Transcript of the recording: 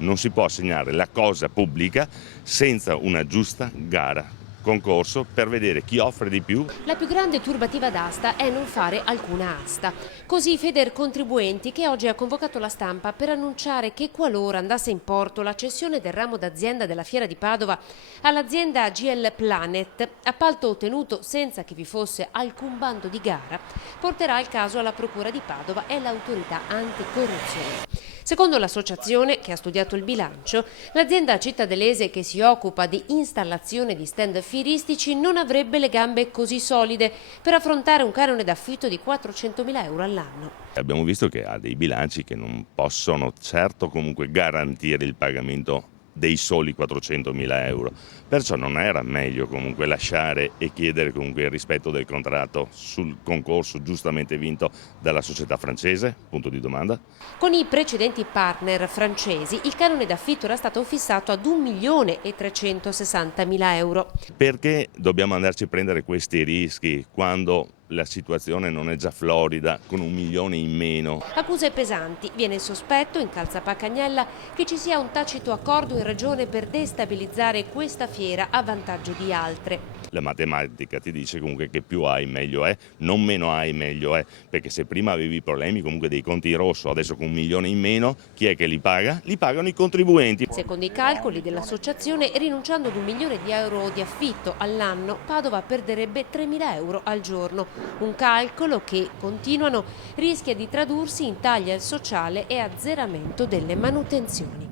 Non si può assegnare la cosa pubblica senza una giusta gara, concorso, per vedere chi offre di più. La più grande turbativa d'asta è non fare alcuna asta. Così Federcontribuenti, che oggi ha convocato la stampa per annunciare che qualora andasse in porto la cessione del ramo d'azienda della Fiera di Padova all'azienda GL Planet, appalto ottenuto senza che vi fosse alcun bando di gara, porterà il caso alla Procura di Padova e all'autorità anticorruzione. Secondo l'associazione, che ha studiato il bilancio, l'azienda cittadellese che si occupa di installazione di stand fieristici non avrebbe le gambe così solide per affrontare un canone d'affitto di 400.000 euro all'anno. Abbiamo visto che ha dei bilanci che non possono certo comunque garantire il pagamento dei soli 400.000 euro, perciò non era meglio comunque lasciare e chiedere comunque il rispetto del contratto sul concorso giustamente vinto dalla società francese? Punto di domanda. Con i precedenti partner francesi il canone d'affitto era stato fissato ad 1.360.000 euro. Perché dobbiamo andarci a prendere questi rischi quando la situazione non è già florida, con 1 milione in meno? Accuse pesanti. Viene il sospetto, in Calzapacca Agnella, che ci sia un tacito accordo in regione per destabilizzare questa fiera a vantaggio di altre. La matematica ti dice comunque che più hai meglio è, non meno hai meglio è, perché se prima avevi problemi comunque dei conti in rosso, adesso con 1 milione in meno, chi è che li paga? Li pagano i contribuenti. Secondo i calcoli dell'associazione, rinunciando ad 1 milione di euro di affitto all'anno, Padova perderebbe 3.000 euro al giorno. Un calcolo che, continuano, rischia di tradursi in tagli al sociale e azzeramento delle manutenzioni.